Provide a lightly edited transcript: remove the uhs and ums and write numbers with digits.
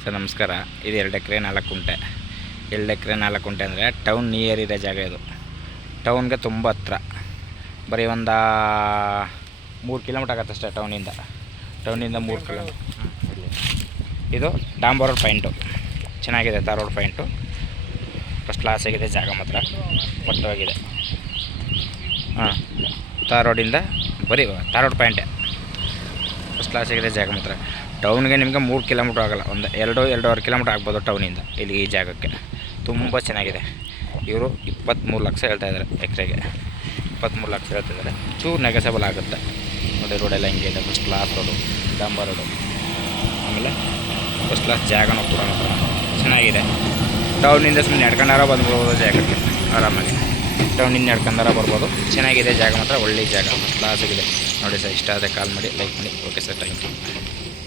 Sir ನಮಸ್ಕಾರ. ಇದು 2 ಎಕರೆ 4 ಕುಂಟೆ. 2 ಎಕರೆ 4 ಕುಂಟೆ ಅಂದರೆ ಟೌನ್ ನಿಯರ್ ಇರೋ ಜಾಗ. ಇದು ಟೌನ್ಗೆ ತುಂಬ ಹತ್ರ, ಬರೀ ಒಂದು 3 ಕಿಲೋಮೀಟ್ರ್ ಆಗುತ್ತೆ ಅಷ್ಟೇ ಟೌನಿಂದ 3 ಕಿಲೋಮೀಟ್ರ್. ಇದು ಡಾಂಬರ್ ರೋಡ್ ಪಾಯಿಂಟು, ಚೆನ್ನಾಗಿದೆ. Tar road point first class ಆಗಿದೆ. ಜಾಗ ಮಾತ್ರ ಪಟ್ಟವಾಗಿದೆ. ತಾರ್ ರೋಡಿಂದ ಬರೀ ತಾರ್ ರೋಡ್ ಪಾಯಿಂಟೇ ಫಸ್ಟ್ ಕ್ಲಾಸ್ ಆಗಿದೆ. ಜಾಗ ಮಾತ್ರ ಟೌನ್ಗೆ ನಿಮಗೆ 3 ಕಿಲೋಮೀಟ್ರ್ ಆಗೋಲ್ಲ, ಒಂದು 2-2.5 ಕಿಲೋಮೀಟ್ರ್ ಆಗ್ಬೋದು ಟೌನಿಂದ ಇಲ್ಲಿ. ಈ ಜಾಗಕ್ಕೆ ತುಂಬ ಚೆನ್ನಾಗಿದೆ. ಇವರು 23 ಲಕ್ಷ ಹೇಳ್ತಾಯಿದ್ದಾರೆ ಎಕರೆಗೆ. 23 ಲಕ್ಷ ಹೇಳ್ತಿದ್ದಾರೆ. ಚೂರು ನೆಗೆಸಬಲ್ ಆಗುತ್ತೆ ನೋಡಿ. ರೋಡೆಲ್ಲ ಹಿಂಗೆ ಇದೆ, ಫಸ್ಟ್ ಕ್ಲಾಸ್ ರೋಡು, ಡಾಂಬರ್ ರೋಡು. ಆಮೇಲೆ ಫಸ್ಟ್ ಕ್ಲಾಸ್ ಜಾಗನೂ ಕೂಡ ಚೆನ್ನಾಗಿದೆ. ಟೌನಿಂದ ಸುಮ್ಮನೆ ನಡ್ಕೊಂಡಾರ ಬಂದ್ಬಿಡ್ಬೋದು ಜಾಗಕ್ಕೆ ಆರಾಮಾಗಿ. ಟೌನಿಂದ ನಡ್ಕೊಂಡಾರ ಬರ್ಬೋದು. ಚೆನ್ನಾಗಿದೆ ಜಾಗ ಮಾತ್ರ, ಒಳ್ಳೆಯ ಜಾಗ, ಫಸ್ಟ್ ಕ್ಲಾಸ್ ಆಗಿದೆ ನೋಡಿ ಸರ್. ಇಷ್ಟ ಆದರೆ ಕಾಲ್ ಮಾಡಿ, ಲೈಕ್ ಮಾಡಿ. Okay sir, thank you.